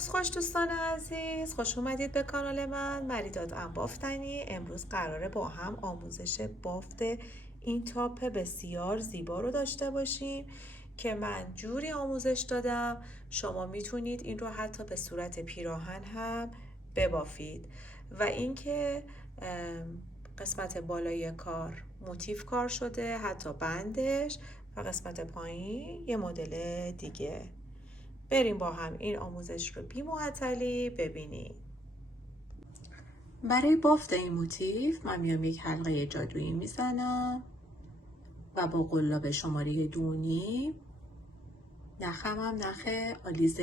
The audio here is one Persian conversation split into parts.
روز خوش دوستان عزیز، خوش اومدید به کانال من مریداد بافتنی. امروز قراره با هم آموزش بافت این تاپ بسیار زیبا رو داشته باشیم که من جوری آموزش دادم شما میتونید این رو حتی به صورت پیراهن هم ببافید. و اینکه قسمت بالای کار موتیف کار شده، حتی بندش، و قسمت پایین یه مدل دیگه. بریم با هم این آموزش رو بی معطلی ببینیم. برای بافت این موتیف من میام یک حلقه جادویی میزنم و با قلاب شماره 2.5 نخم هم نخ آلیز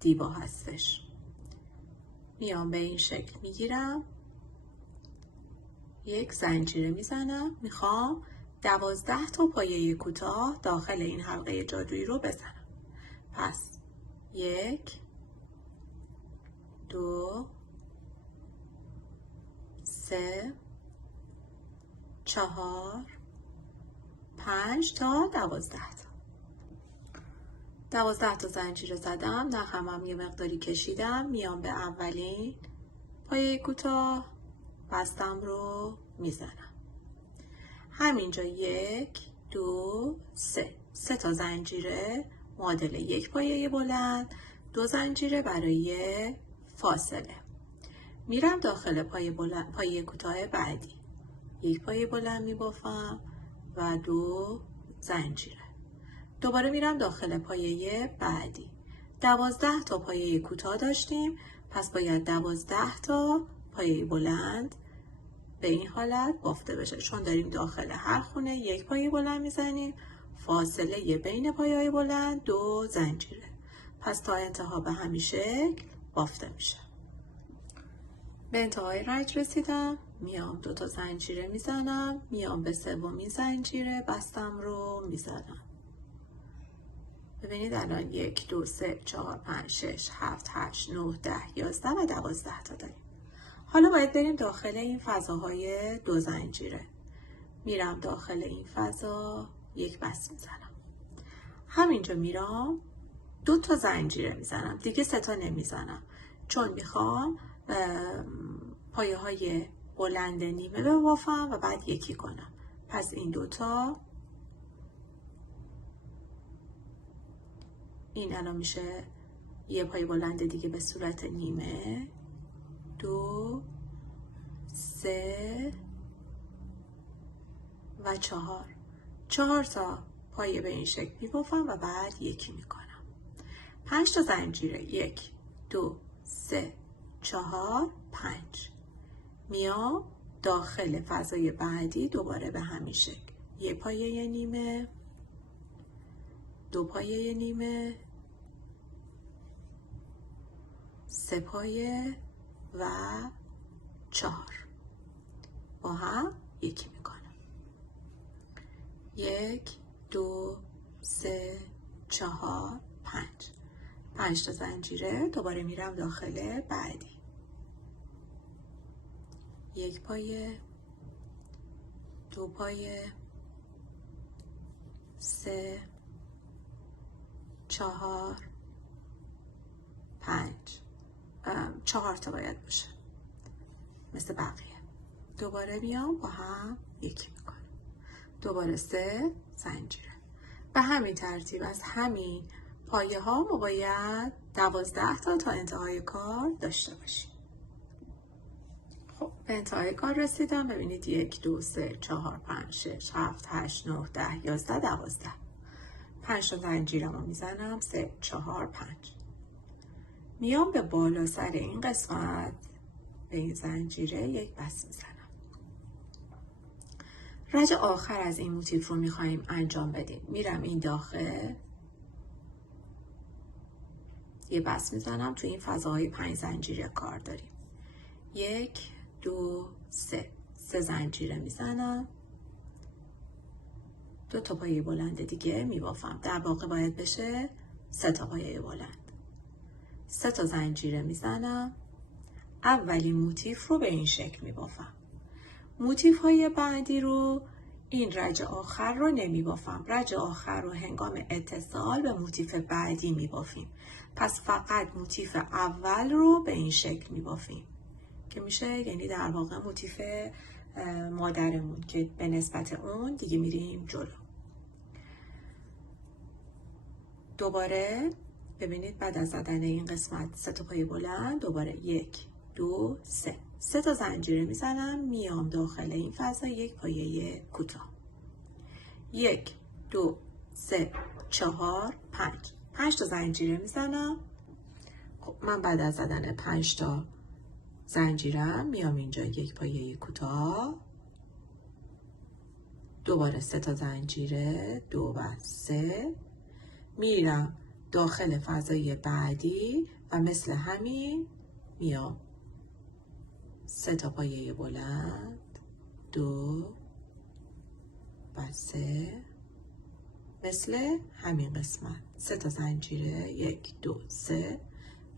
دیبا هستش. میام به این شکل میگیرم، یک زنجیره میزنم. میخوام 12 تا پایه کوتاه داخل این حلقه جادویی رو بزنم. پس 1 2 3 4 5 تا 12 تا زنجیره زدم. نخم هم یه مقداری کشیدم. میام به اولین پایه کوتاه بستم رو میزنم. همینجا 1 2 3 تا زنجیره معادل یک پایه بلند، 2 زنجیره برای فاصله. میرم داخل پایه کوتاه بعدی، یک پایه بلند میبافم و 2 زنجیره. دوباره میرم داخل پایه بعدی. 12 تا پایه کوتاه داشتیم، پس باید 12 تا پایه بلند به این حالت بافته بشه. چون داریم داخل هر خونه یک پایه بلند میزنیم، فاصله بین پایه‌های بلند 2 زنجیره. پس تا انتها به همین شکل بافته میشه. به انتهای رنج رسیدم، میام 2 تا زنجیره میزنم، میام به سومین زنجیره بستم رو میزنم. ببینید الان 1 2 3 4 5 6 7 8 9 10 11 و 12 تا داریم. حالا باید بریم داخل این فضاهای 2 زنجیره. میرم داخل این فضا، یک بست میزنم. همینجا میرم 2 تا زنجیره میزنم، دیگه 3 تا نمیزنم چون میخوام پایه های بلند نیمه ببافم و بعد یکی کنم. پس این 2 تا، این الان میشه یه پایه بلند دیگه به صورت نیمه، 2 3 و 4 تا پایه به این شکل میبافم و بعد یکی میکنم. 5 تا زنجیره، 1 2 3 4 5. میام داخل فضای بعدی دوباره به همین شکل، یه پایه نیمه، 2 پایه نیمه، 3 پایه و 4 با هم یکی میکنم. 1 2 3 4 5 تا زنجیره. دوباره میرم داخل بعدی، یک پایه، 2 پایه، 3 4 5. 4 تا باید باشه مثل بقیه. دوباره میام با هم یکی میکنم. دوباره 3 زنجیره. به همین ترتیب از همین پایه ها ما باید 12 تا انتهای کار داشته باشیم. خب به انتهای کار رسیدم. ببینید 1 2 3 4 5 6 7 8 9 10 11 12. 5 تا زنجیرمو میزنم، 3 4 5. میام به بالا سر این قسمت به این زنجیره یک بست میزنم. رنج آخر از این موتیف رو میخوایم انجام بدیم. میرم این داخل، یه بست میزنم. تو این فضاهای 5 زنجیره کار داریم. 1 2 3 زنجیره میزنم، 2 تا پایه بلند دیگه میبافم. در واقع باید بشه 3 تا پایه بلند. 3 تا زنجیره میزنم. اولین موتیف رو به این شکل میبافم. موتیف های بعدی رو این رج آخر رو نمی بافم. رج آخر رو هنگام اتصال به موتیف بعدی می بافیم. پس فقط موتیف اول رو به این شکل می بافیم که میشه یعنی در واقع موتیف مادرمون که به نسبت اون دیگه میریم جلو. دوباره ببینید بعد از زدن این قسمت 3 تا پای بلند دوباره 1 2 3 تا زنجیره میزنم، میام داخل این فضا یک پایه کوتاه. 1 2 3 4 5 تا زنجیره میزنم. خب من بعد از زدن 5 تا زنجیرم میام اینجا یک پایه کوتاه، دوباره 3 تا زنجیره 2 و 3 میرم داخل فضای بعدی و مثل همین میام 3 تا پایه بلند 2 و 3 مثل همین قسمت 3 تا زنجیره 1 2 3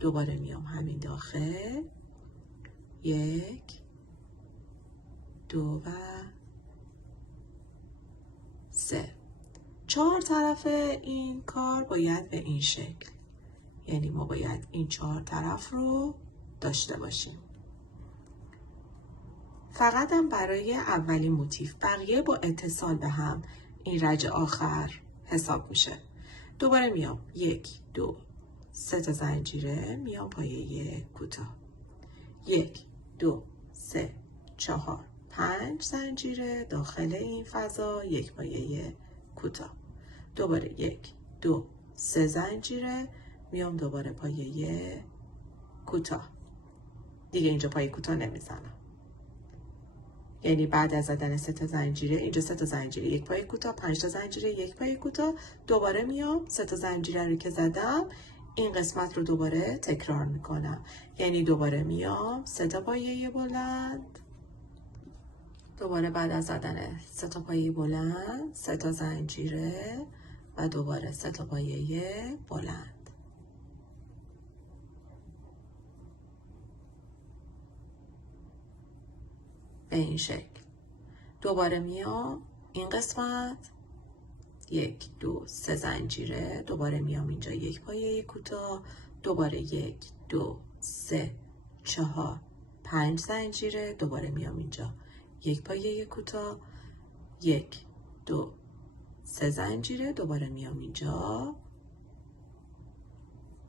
دوباره میام همین داخل 1 2 و 3. 4 طرف این کار باید به این شکل، یعنی ما باید این 4 طرف رو داشته باشیم. فقط هم برای اولین موتیف، بقیه با اتصال به هم این رج آخر حساب میشه. دوباره میام 1 2 3 تا زنجیره میام پایه کوتاه 1 2 3 4 5 زنجیره داخل این فضا یک پایه کوتاه، دوباره 1 2 3 زنجیره میام دوباره پایه کوتاه. دیگه اینجا پایه کوتاه نمیزنم، یعنی بعد از زدن 3 تا زنجیره اینجا 3 تا زنجیره یک پایه کوتاه 5 تا زنجیره یک پایه کوتاه، دوباره میام 3 تا زنجیره رو که زدم این قسمت رو دوباره تکرار میکنم، یعنی دوباره میام 3 تا پایه بلند، دوباره بعد از زدن 3 تا پایه بلند 3 تا زنجیره و دوباره 3 تا پایه بلند. به این شکل دوباره میام این قسمت 1 2 3 زنجیره دوباره میام اینجا یک پایه کوتاه، دوباره 1 2 3 4 5 زنجیره دوباره میام اینجا یک پایه کوتاه 1 2 3 زنجیره دوباره میام اینجا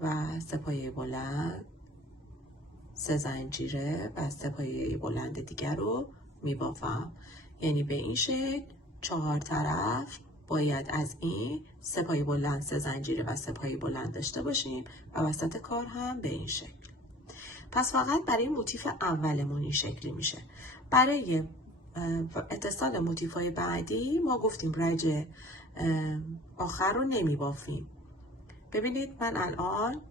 و 3 پایه بلند 3 زنجیره و 3 پایه بلند دیگر رو میبافم، یعنی به این شکل 4 طرف باید از این 3 پایه بلند 3 زنجیره و 3 پایه بلند داشته باشیم و وسط کار هم به این شکل. پس فقط برای موتیف اولمون این شکلی میشه. برای اتصال موتیف های بعدی ما گفتیم رج آخر رو نمی بافیم. ببینید من الان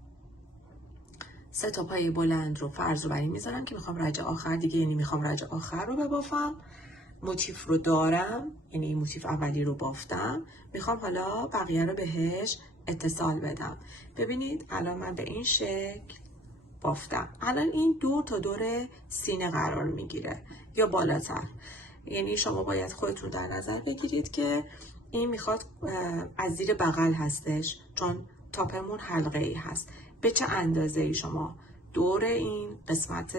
3 تا پایه بلند رو فرض رو بر این میذارم که میخوام رج آخر دیگه، یعنی میخوام رج آخر رو ببافم. موتیف رو دارم، یعنی این موتیف اولی رو بافتم، میخوام حالا بقیه رو بهش اتصال بدم. ببینید الان من به این شکل بافتم. الان این دور تا دور سینه قرار میگیره یا بالاتر، یعنی شما باید خودتون در نظر بگیرید که این میخواد از زیر بغل هستش چون تاپمون حلقه ای هست. به چه اندازه ای شما دور این قسمت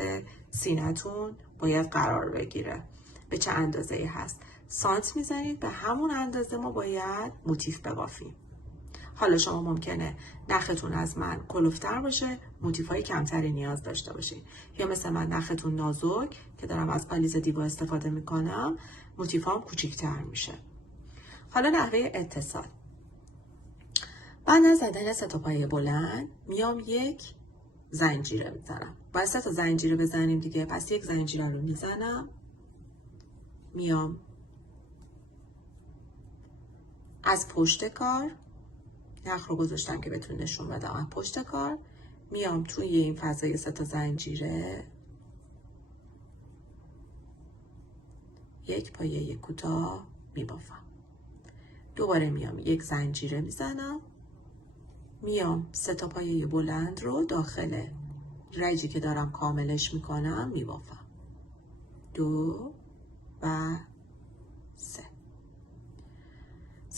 سینه‌تون باید قرار بگیره، به چه اندازه ای هست سانت میزنید، به همون اندازه ما باید موتیف ببافیم. حالا شما ممکنه نختون از من کلوفتر باشه، موتیف های کمتری نیاز داشته باشید، یا مثل من نختون نازک که دارم از آلیز دیوا استفاده میکنم موتیف هم کوچیکتر میشه. حالا نحوه اتصال، بعد از زدن 3 تا پایه بلند میام یک زنجیره میزنم. باید 3 تا زنجیره بزنیم دیگه، پس یک زنجیره رو میزنم، میام از پشت کار، نخ رو گذاشتم که بتون نشون بدم، از پشت کار میام توی این فضای 3 تا زنجیره یک پایه کوتاه میبافم، دوباره میام یک زنجیره میزنم، میام 3 تا پایه بلند رو داخل رجی که دارم کاملش میکنم میبافم 2 و 3.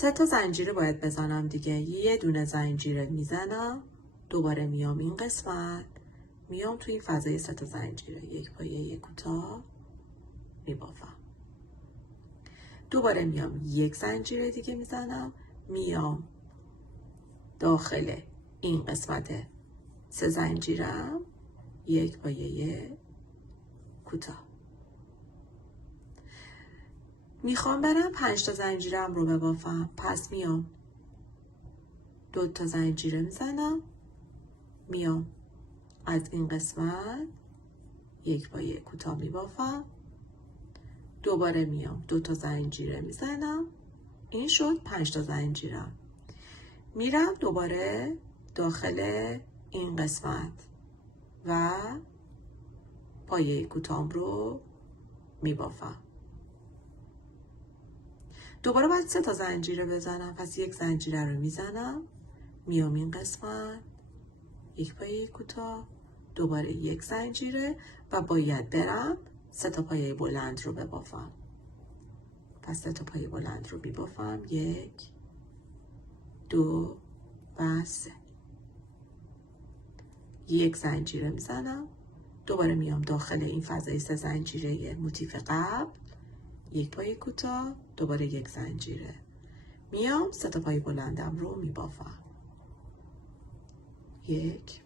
3 تا زنجیره باید بزنم دیگه. یه دونه زنجیره میزنم، دوباره میام این قسمت، میام توی این فضای 3 تا زنجیره، یک پایه کوتاه میبافم. دوباره میام یک زنجیره دیگه میزنم، میام داخل این قسمت 3 زنجیرم، یک پایه کوتاه. میخوام برم 5 تا زنجیرم رو ببافم، پس میام 2 تا زنجیره میزنم، میام از این قسمت یک پایه کوتاه میبافم، دوباره میام 2 تا زنجیره میزنم، این شد 5 تا زنجیرم. میرم دوباره داخل این قسمت و پایه کوتاهم رو میبافم. دوباره باید 3 تا زنجیره بزنم، پس یک زنجیره رو میزنم، میام این قسمت، یک پایه کوتاه، دوباره یک زنجیره و باید برم 3 تا پایه بلند رو ببافم. پس 3 تا پایه بلند رو میبافم، 1 2 و 3. یک زنجیره میزنم، دوباره میام داخل این فضای 3 زنجیره موتیف قبل، یک پایه کوتاه، دوباره یک زنجیره، میام 3 تا پایه بلندم رو میبافم، 1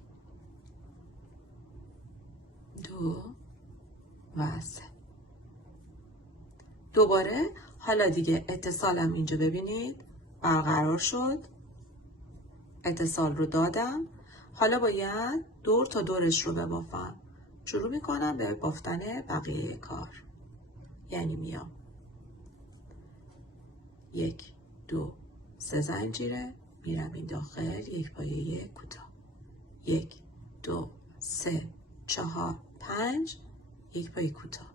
2 و 3. دوباره حالا دیگه اتصالم اینجا ببینید برقرار شد، اتصال رو دادم. حالا باید دور تا دورش رو ببافم. شروع میکنم به بافتن بقیه کار. یعنی میام 1 2 3 زنجیره، میرم این داخل، یک پایه کوتاه، 1 2 3 4 5 یک پایه کوتاه،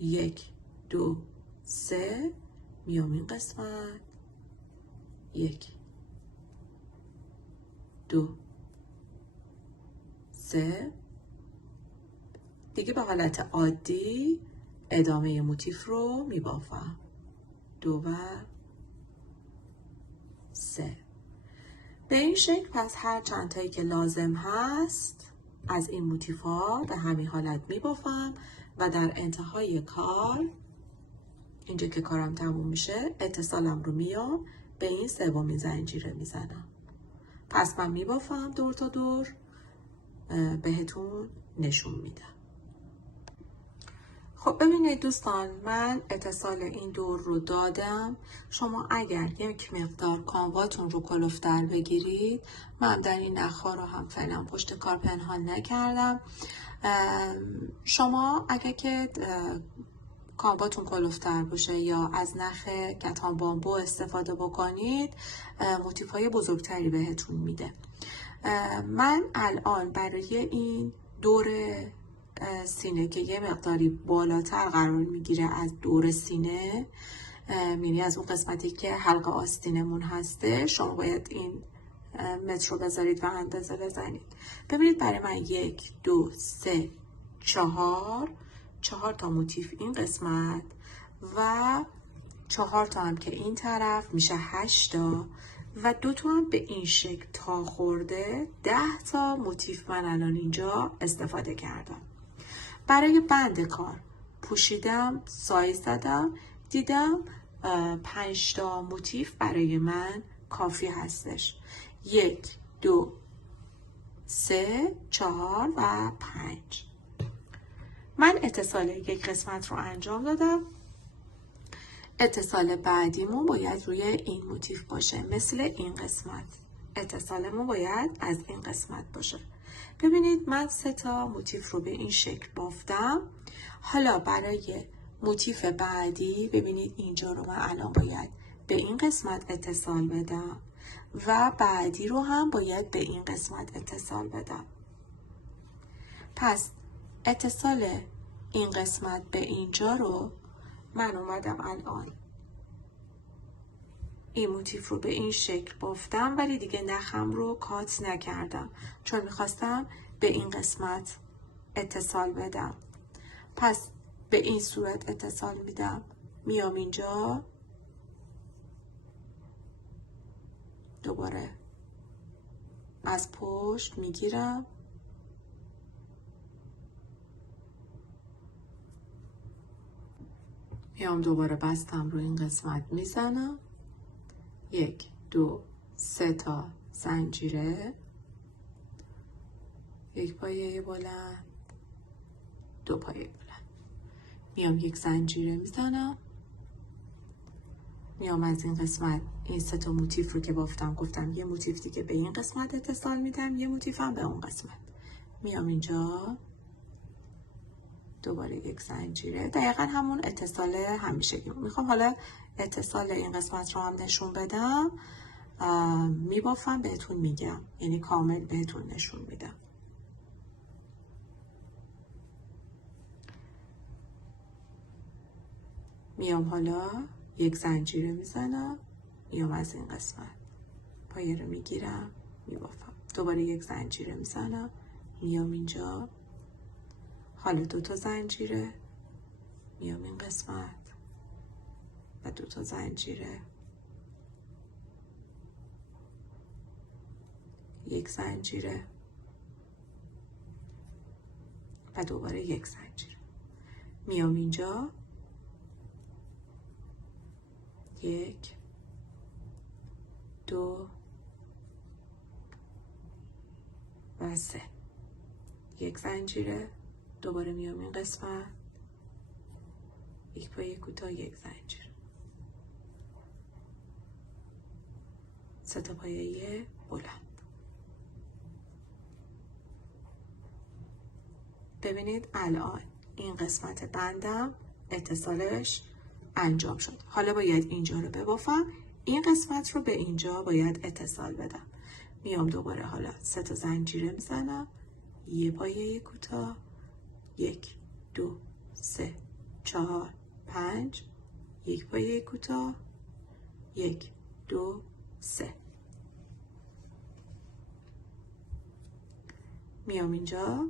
1 2 3 میام این قسمت، 1 2 3 دیگه به حالت عادی ادامه موتیف رو میبافم، 2 و 3. به این شکل پس هر چند تایی که لازم هست از این موتیف ها به همین حالت میبافم و در انتهای کار، اینجا که کارم تموم میشه، اتصالم رو میام به این 3مین زنجیره میزنم. پس من میبافم دور تا دور، بهتون نشون میدم. خب ببینید دوستان، من اتصال این دور رو دادم. شما اگر یک مقدار کانواتون رو کلفتر بگیرید، من در این نخها رو هم فعلا پشت کار پنهان نکردم. شما اگر که کانواتون کلفتر باشه یا از نخ کتان بامبو استفاده بکنید، موتیف های بزرگتری بهتون میده. من الان برای این دور سینه که یه مقداری بالاتر قرار میگیره از دور سینه، یعنی از اون قسمتی که حلقه آستینمون هسته، شما باید این متر رو بذارید و اندازه بزنید. ببینید برای من 1 2 3 4 تا موتیف این قسمت و 4 تا هم که این طرف میشه 8 تا و 2 تا هم به این شکل تا خورده 10 تا موتیف من الان اینجا استفاده کردم. برای بند کار پوشیدم، سایز زدم، دیدم 5 تا موتیف برای من کافی هستش. 1 2 3 4 و 5. من اتصال یک قسمت رو انجام دادم. اتصال بعدیمون باید روی این موتیف باشه، مثل این قسمت. اتصالمون باید از این قسمت باشه. ببینید من 3 تا موتیف رو به این شکل بافتم. حالا برای موتیف بعدی ببینید اینجا رو من الان باید به این قسمت اتصال بدم و بعدی رو هم باید به این قسمت اتصال بدم. پس اتصال این قسمت به اینجا رو من اومدم الان این موتیف رو به این شکل بافتم، ولی دیگه نخم رو کات نکردم چون میخواستم به این قسمت اتصال بدم. پس به این صورت اتصال میدم، میام اینجا دوباره از پشت میگیرم، میام دوباره بستم رو این قسمت میزنم، 1 2 3 تا زنجیره، 1 پایه بلند، 2 پایه بلند، میام 1 زنجیره میزنم، میام از این قسمت این 3 تا موتیف رو که گفتم یه موتیف دیگه به این قسمت اتصال میدم، یه موتیف هم به اون قسمت، میام اینجا دوباره 1 زنجیره، دقیقا همون اتصال همیشگی. میخوام حالا اتصال این قسمت رو هم نشون بدم، میبافم بهتون میگم، یعنی کامل بهتون نشون میدم. میام حالا 1 زنجیره میزنم، میام از این قسمت پایه رو میگیرم، میبافم، دوباره 1 زنجیره میزنم، میام اینجا، حالا 2 تا زنجیره، میام این قسمت و 2 تا زنجیره، 1 زنجیره و دوباره 1 زنجیره، میام اینجا، 1 2 و 3، 1 زنجیره، دوباره میام این قسمت، 1 پایه کوتاه، 1 زنجیره، 3 تا پایه بلند. ببینید الان این قسمت بندم اتصالش انجام شد. حالا باید اینجا رو ببافم، این قسمت رو به اینجا باید اتصال بدم. میام دوباره حالا 3 تا زنجیره میزنم، 1 پایه کوتاه، 1 2 3 4 5، 1 پایه کوتاه، 1 2 3. میام اینجا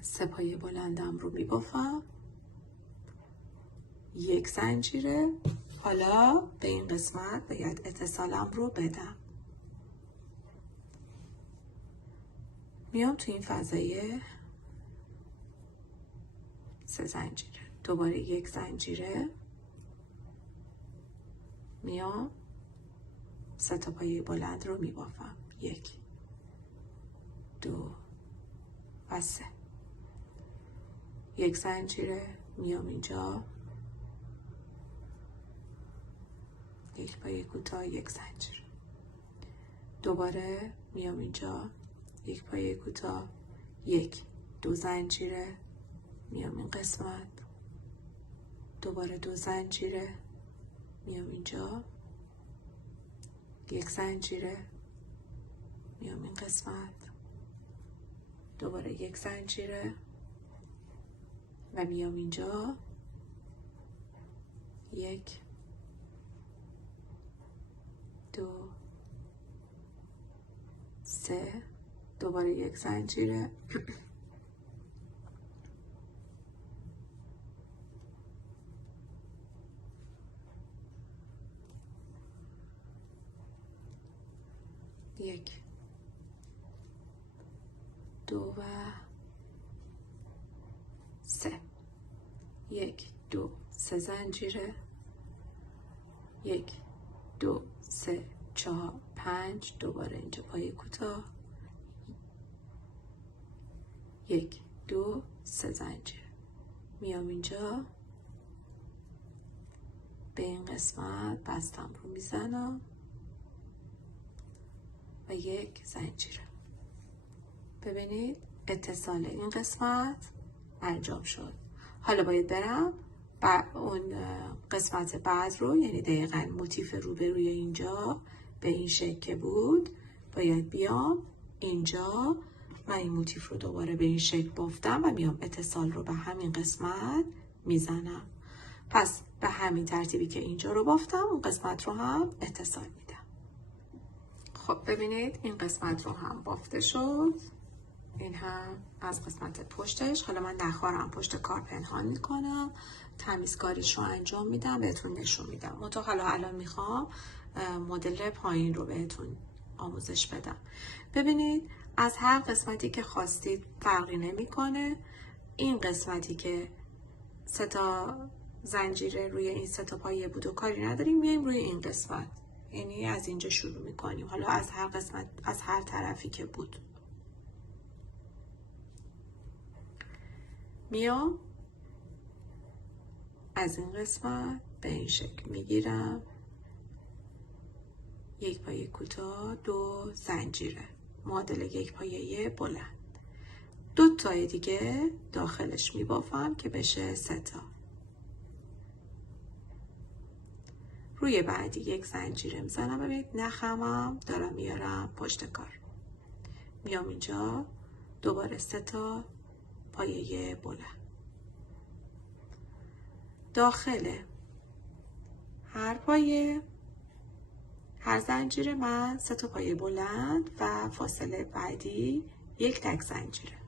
3 پایه بلندم رو میبافم، 1 زنجیره، حالا به این قسمت باید اتصالم رو بدم. میام تو این فضای 3 زنجیره، دوباره 1 زنجیره، میام 3 تا پایه بلند رو میبافم، 1 2 و 3، 1 زنجیره، میام اینجا، 1 پایه کوتاه، 1 زنجیره، دوباره میام اینجا، 1 پایه کوتاه، 1 2 زنجیره، میام این قسمت، دوباره 2 زنجیره، میام اینجا، 1 زنجیره، میام این قسمت، دوباره 1 زنجیره و میام اینجا، 1 2 3، دوباره 1 زنجیره، یک 2 و 3، 1 2 3 زنجیره، 1 2 3 4 5، دوباره اینجا پایه کوتاه، 1 2 3 زنجیره، میام اینجا، به این قسمت بستم رو میزنم و 1 زنجیره. ببینید اتصال این قسمت انجام شد. حالا باید برم و اون قسمت بعد رو، یعنی دقیقاً موتیف روبروی اینجا به این شکل که بود، باید بیام اینجا و این موتیف رو دوباره به این شکل بافتم و میام اتصال رو به همین قسمت میزنم. پس به همین ترتیبی که اینجا رو بافتم اون قسمت رو هم اتصال میدم. خب ببینید این قسمت رو هم بافته شد. این هم از قسمت پشتش. حالا من نخارم پشت کار پنهان میکنم، تمیزکاریش رو انجام میدم، بهتون نشون میدم. حالا الان میخوام مدل پایین رو بهتون آموزش بدم. ببینید از هر قسمتی که خواستید فرقی نمیکنه. این قسمتی که 3 تا زنجیره روی این 3 تا پایه بود و کاری نداریم، میایم روی این قسمت، یعنی از اینجا شروع میکنیم. حالا از هر قسمت، از هر طرفی که بود میام از این قسمت به این شکل میگیرم، 1 پایه کوتاه، 2 زنجیره، معادل 1 پایه بلند، 2 تای دیگه داخلش میبافم که بشه 3 تا. روی بعدی 1 زنجیره میزنم. ببینید نخمم دارم میارم پشت کار، میام اینجا دوباره 3 تا پایه بلند. داخل هر پایه، هر زنجیره من 3 تا پایه بلند و فاصله بعدی 1 تک زنجیره.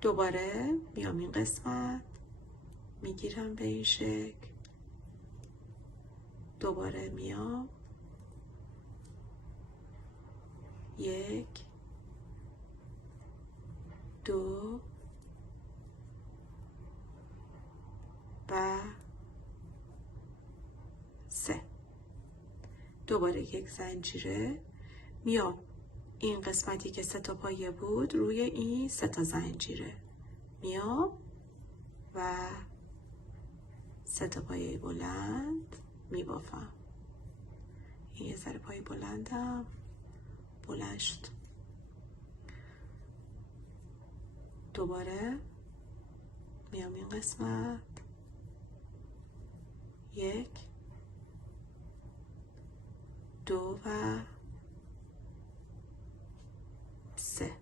دوباره میام این قسمت میگیرم به این شکل، دوباره میام 1 2 و 3. دوباره 1 زنجیره، میام این قسمتی که 3 تا پایه بود روی این 3 تا زنجیره میام و 3 تا پایه بلند میبافم. این یه ذره پایه بلندم بلند شد. دوباره میام این قسمت 1 2 و 3.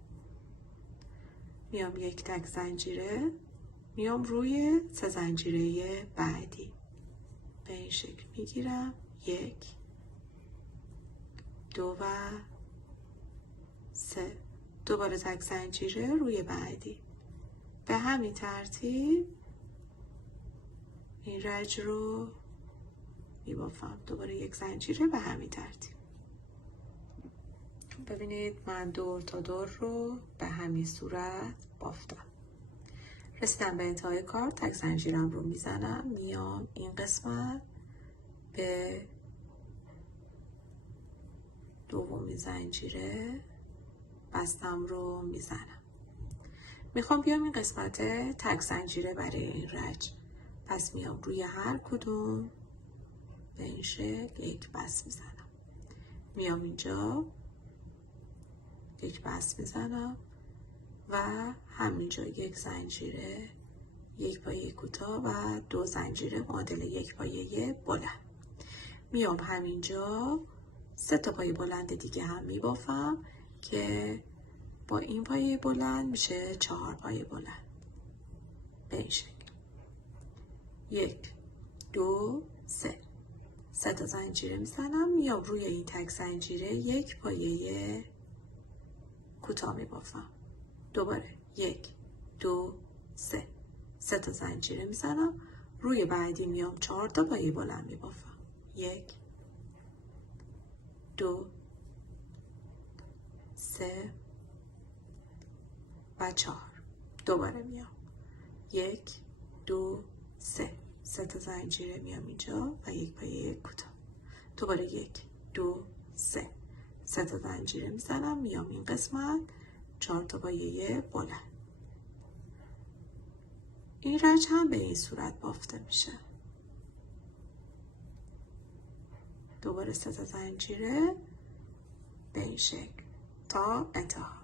میام 1 تک زنجیره، میام روی 3 زنجیره بعدی به این شکل میگیرم، 1 2 و 3. دوباره تک زنجیره روی بعدی. به همین ترتیب این رج رو میبافم. دوباره 1 زنجیره به همین ترتیب. ببینید من دور تا دور رو به همین صورت بافتم. رسیدم به انتهای کار، تک زنجیرم رو میزنم، میام این قسمت به دومین زنجیره بستم رو میزنم. میخوام بیام این قسمت تک زنجیره برای این رج، پس میام روی هر کدوم به این شکل 1 بست میزنم. میام اینجا 1 بست میزنم و همینجا 1 زنجیره، 1 پایه کوتاه و 2 زنجیره معادل 1 پایه بلند. میام همینجا 3 تا پایه بلند دیگه هم میبافم که با این پایه بلند میشه 4 پایه بلند به این شکل. 1 2 3. 3 تا زنجیره میزنم، میام روی این تک زنجیره 1 پایه کوتاه میبافم. دوباره 1 2 3. 3 تا زنجیره میزنم، روی بعدی میام 4 تا پایه بلند میبافم. 1 2 3 و 4. دوباره میام 1 2 3. 3 تا زنجیره میام اینجا و 1 پایه کوتاه. دوباره 1 2 3. 3 تا زنجیره میزنم، میام این قسمت 4 تا پایه بلند. این رج هم به این صورت بافته میشه. دوباره 3 تا زنجیره به این شکل تا انتها.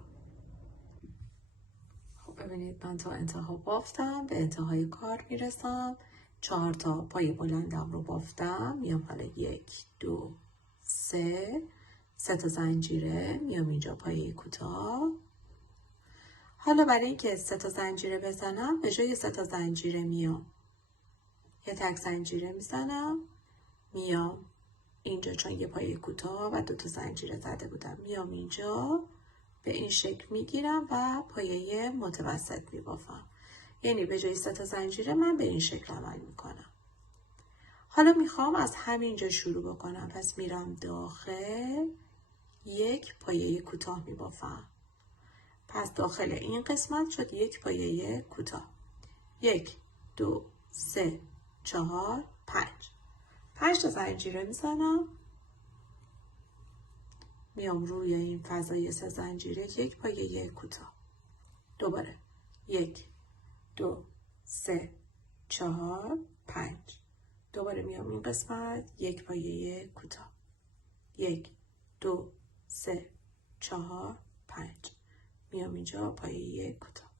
خب ببینید من تا انتها بافتم، به انتهای کار میرسم. 4 تا پایه بلندم رو بافتم، میام حالا 1 2 3. 3 تا زنجیره، میام اینجا پایه کوتاه. حالا برای اینکه 3 تا زنجیره بزنم، به جای 3 تا زنجیره میام 1 تک زنجیره میزنم، میام اینجا چون یه پایه کوتاه و 2 تا زنجیره زده بودم، میام اینجا به این شکل میگیرم و پایه متوسط میبافم. یعنی به جای 3 تا زنجیره من به این شکل عمل میکنم. حالا میخوام از همینجا شروع بکنم. پس میرم داخل، یک پایه کوتاه میبافم. پس داخل این قسمت شد یک پایه کوتاه. 1 2 3 4 5. 5 تا زنجیره میزنم. میام روی این فضای 3 زنجیره یک پایه کوتاه. دوباره 1 2 3 4 5. دوباره میام این قسمت یک پایه کوتاه. 1 2 3 4 5. میام اینجا پایه کوتاه.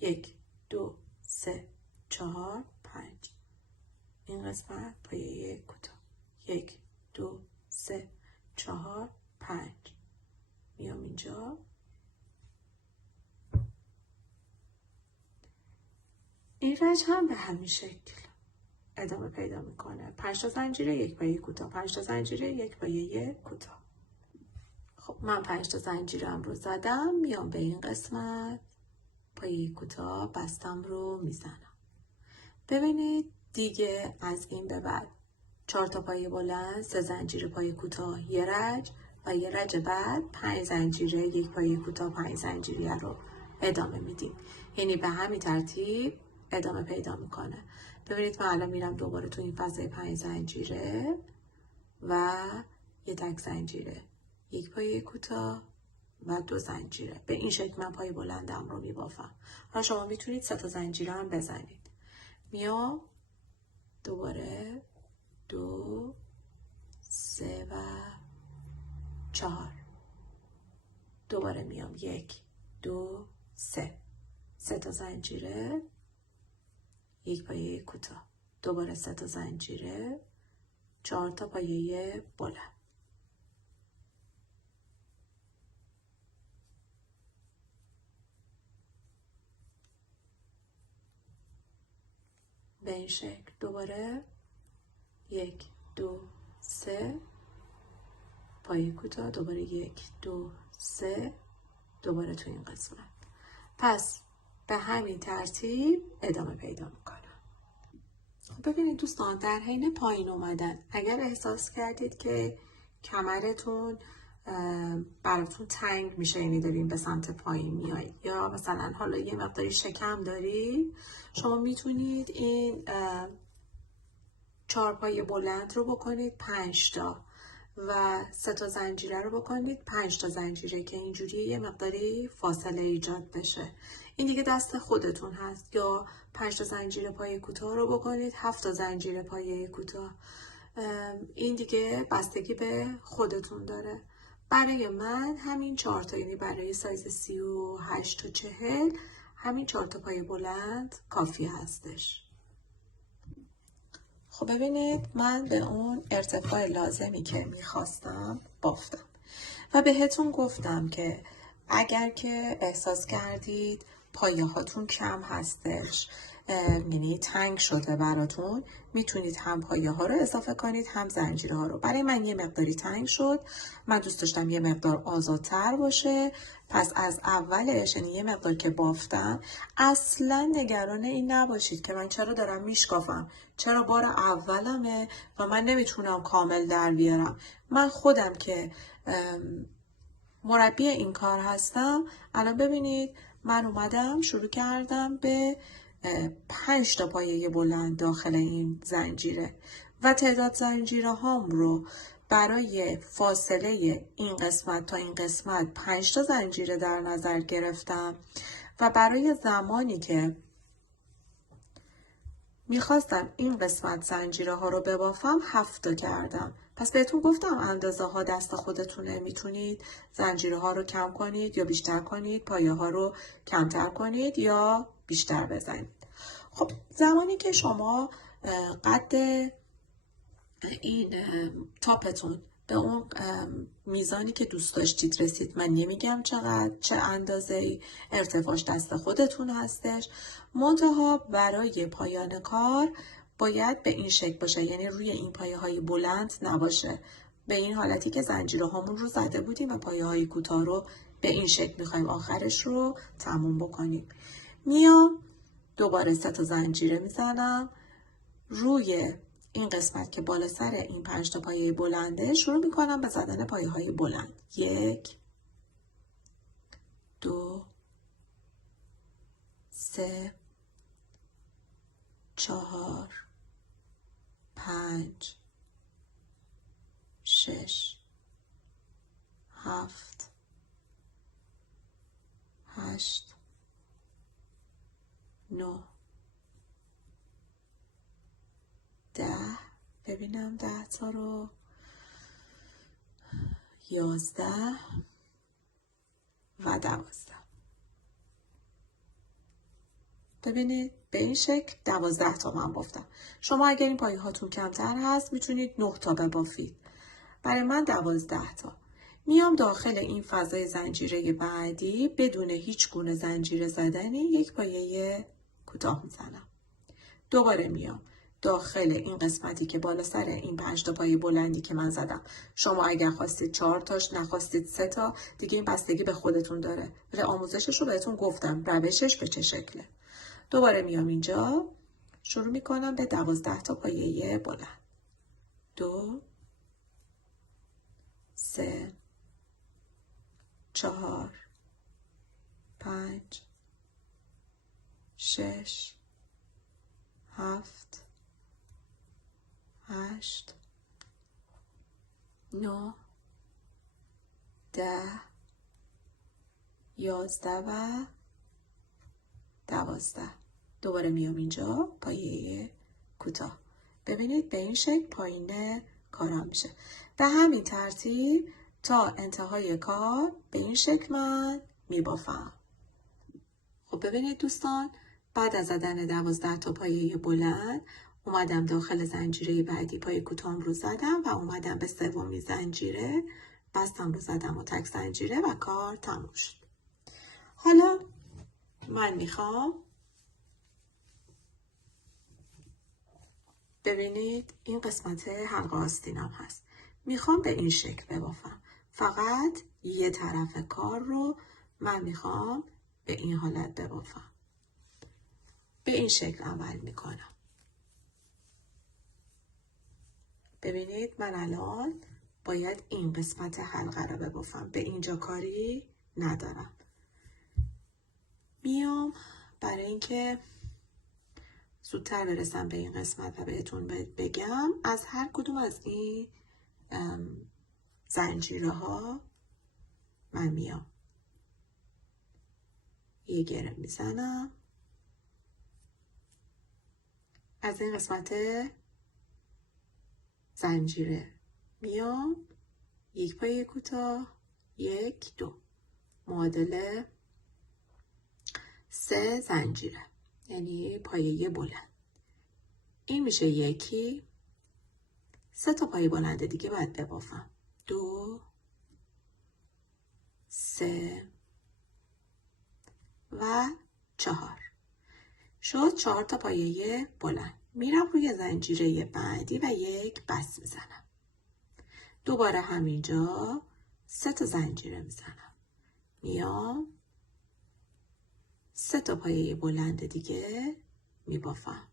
1 2 3 4 5. این قسمت پایه کوتاه. 1 2 3 4 5. میام اینجا. این رج هم به همین شکل ادامه پیدا میکنه. 5 تا زنجیره یک پایه کوتاه، 5 تا زنجیره یک پایه کوتاه. خب من 5 تا زنجیرم رو زدم. میام به این قسمت پایه کوتاه بستم رو میزنم. ببینید دیگه از این به بعد 4 تا پایه بلند، 3 زنجیره پایه کوتاه، یه رج و یه رج بعد 5 زنجیره یک پایه کوتاه، 5 زنجیره رو ادامه میدیم. یعنی به همین ترتیب ادامه پیدا میکنه. ببینید من الان میرم دوباره تو این فضای 5 زنجیره و یه تک زنجیره، یک پایه کوتاه و 2 زنجیره. به این شکل من پایه بلندم رو میبافم. حالا شما میتونید 3 تا زنجیره هم بزنید. میام دوباره 2 3 و 4. دوباره میام 1 2 3. 3 تا زنجیره، یک پایه کوتاه. دوباره 3 تا زنجیره، 4 تا پایه بلند. به این شکل دوباره 1 2 3 پایه کوتاه، دوباره 1 2 3. دوباره تو این قسمت. پس به همین ترتیب ادامه پیدا میکنم. خب ببینید دوستان، در حین پایین اومدن اگر احساس کردید که کمرتون براتون تنگ میشه، یعنی دارین به سمت پایین میایید، یا مثلا حالا یه مقداری شکم دارید، شما میتونید این 4 پایه بلند رو بکنید 5 تا و 3 تا زنجیره رو بکنید 5 تا زنجیره که اینجوری یه مقداری فاصله ایجاد بشه. این دیگه دست خودتون هست. یا 5 تا زنجیره پایه کوتاه رو بکنید 7 تا زنجیره پایه کوتاه. این دیگه بستگی به خودتون داره. برای من همین 4 تا، یعنی برای سایز 38 تا 40 همین 4 تا پایه بلند کافی هستش. خب ببینید من به اون ارتفاع لازمی که میخواستم بافتم و بهتون گفتم که اگر که احساس کردید پایه هاتون کم هستش، یعنی تنگ شده براتون، میتونید هم پایه ها رو اضافه کنید هم زنجیره ها رو. برای من یه مقداری تنگ شد، من دوست داشتم یه مقدار آزادتر باشه. پس از اولش، یعنی یه مقدار که بافتم، اصلا نگران این نباشید که من چرا دارم میشکافم، چرا بار اولمه و من نمیتونم کامل در بیارم. من خودم که مربی این کار هستم، الان ببینید من اومدم شروع کردم به 5 تا پایه بلند داخل این زنجیره و تعداد زنجیره هام رو برای فاصله این قسمت تا این قسمت 5 تا زنجیره در نظر گرفتم و برای زمانی که میخواستم این قسمت زنجیره ها رو ببافم 7 تا کردم. پس بهتون گفتم اندازه ها دست خودتونه، میتونید زنجیره ها رو کم کنید یا بیشتر کنید، پایه ها رو کمتر کنید یا بیشتر بزنید. خب زمانی که شما قد این تاپتون به اون میزانی که دوست داشتید رسید، من نمیگم چقدر، چه اندازه ای، ارتفاعش دست خودتون هستش. منتها برای پایان کار باید به این شکل باشه، یعنی روی این پایه های بلند نباشه. به این حالتی که زنجیره هامون رو زده بودیم و پایه های کوتاه رو به این شکل میخوایم آخرش رو تموم بکنیم. میام دوباره 3 تا زنجیره میزنم روی این قسمت که بالا سر این 5 تا پایه بلنده، شروع میکنم به زدن پایه های بلند. 1 2 3 4 5 6 7 8 9 10. ببینم 10 تا رو 11 و 12. ببینید به این شکل 12 تا من بافتم. شما اگر این پایه هاتون کمتر هست میتونید 9 تا ببافید. برای من 12 تا. میام داخل این فضای زنجیره بعدی بدون هیچ گونه زنجیره زدنی یک پایه کوتاه میزنم. دوباره میام داخل این قسمتی که بالا سر این 5 تا پایه بلندی که من زدم. شما اگر خواستید 4 تاش، نخواستید 3 تا، دیگه این بستگی به خودتون داره. آموزشش رو بهتون گفتم، روشش به چه شکله. دوباره میام اینجا شروع میکنم به 12 تا پایه بلند. 2 3 4 5 6 7 8 9 10 11 و 12. دوباره میام اینجا پایه کوتاه. ببینید به این شکل پایین کارم میشه. به همین ترتیب تا انتهای کار به این شکل من میبافم. خب ببینید دوستان، بعد از زدن 12 تا پایه بلند اومدم داخل زنجیره بعدی پایه کوتاهم رو زدم و اومدم به سومین زنجیره بستم رو زدم و تک زنجیره و کار تموم شد. حالا من میخوام ببینید این قسمت حلقه آستینم هست. میخوام به این شکل ببافم. فقط یه طرف کار رو من میخوام به این حالت ببافم. به این شکل عمل میکنم. ببینید من الان باید این قسمت حلقه رو ببافم. به اینجا کاری ندارم. میام برای اینکه زودتر برسم به این قسمت و بهتون بگم از هر کدوم از این زنجیره ها من میام یه گره میزنم. از این قسمت زنجیره میام یک پایه کوتاه 1 2 معادل 3 زنجیره، یعنی پایه بلند. این میشه 1. 3 تا پایه بلند دیگه باید ببافم. 2 3 و 4 شد. 4 تا پایه بلند. میرم روی زنجیره بعدی و یک بست میزنم. دوباره همینجا 3 تا زنجیره میزنم. میام 3 تا پایه بلند دیگه میبافم.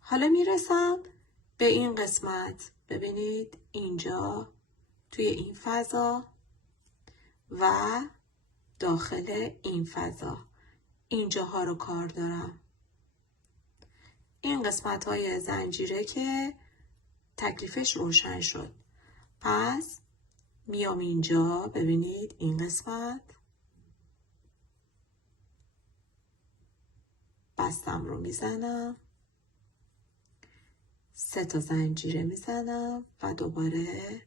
حالا میرسم به این قسمت. ببینید اینجا توی این فضا و داخل این فضا اینجاها رو کار دارم. این قسمت های زنجیره که تکلیفش روشن شد. پس میام اینجا ببینید این قسمت بستم رو میزنم. 3 تا زنجیره میزنم و دوباره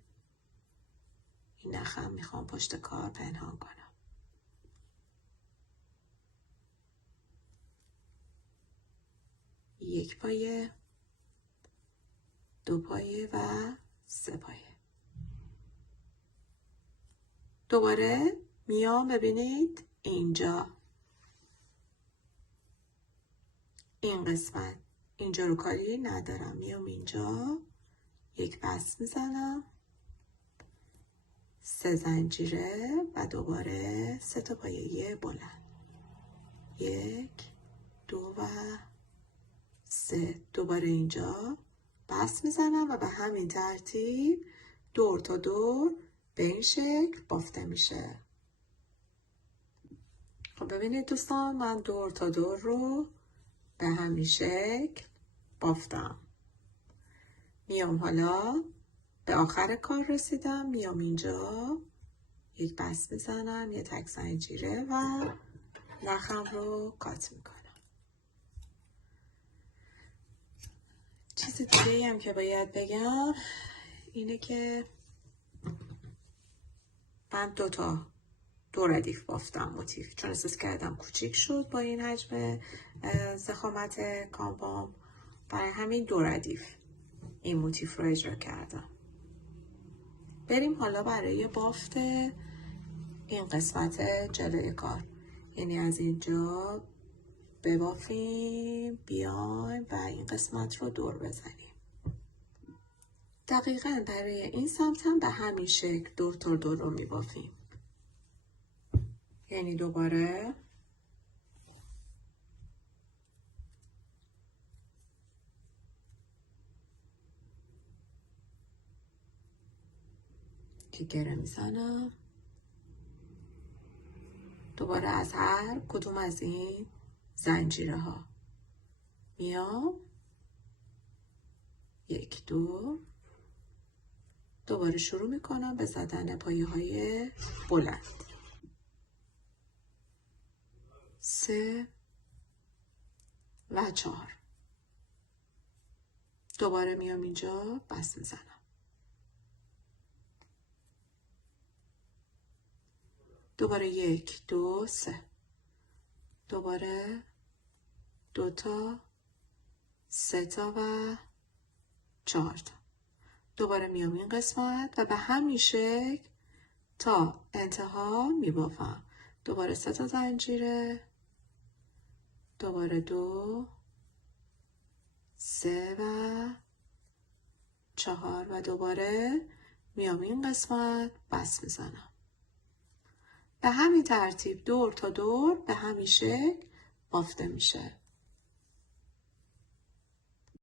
این نخم میخوام پشت کار پنهان کنم. یک پایه 2 پایه و 3 پایه. دوباره میام ببینید اینجا این قسمت اینجا رو کاری ندارم، میام اینجا یک بست میزنم، 3 زنجیره و دوباره 3 تا پایه بلند، 1 2 و 3. دوباره اینجا بست میزنم و به همین ترتیب دور تا دور به این شکل بافته میشه. خب ببینید دوستان، من دور تا دور رو به همین شکل بافتم. میام حالا به آخر کار رسیدم، میام اینجا یک بست میزنم، یه تک زنجیره و نخم رو کات میکنم. چیز دیگه هم که باید بگم اینه که من 2 تا دو ردیف بافتم موتیف، چون احساس کردم کوچیک شد با این حجم ضخامت کامپام، برای همین 2 ردیف این موتیف رو اجرا کردم. بریم حالا برای بافت این قسمت جلوی کار، یعنی از اینجا ببافیم بیایم و این قسمت رو دور بزنیم. دقیقاً برای این سمت هم به همین شکل دور تا دور رو میبافیم. یعنی دوباره که گره میزنم، دوباره از هر کدوم از این زنجیره ها میام 1 2، دوباره شروع میکنم به زدن پایه های بلند، 3 و 4. دوباره میام اینجا بست میزنم، دوباره 1 2 3، دوباره 2 تا 3 تا و 4 تا. دوباره میام این قسمت و به همین شکل تا انتها میبافم. دوباره 3 تا زنجیره، دوباره 2 3 و 4 و دوباره میام این قسمت بست میزنم. به همین ترتیب دور تا دور به همین شکل بافته میشه.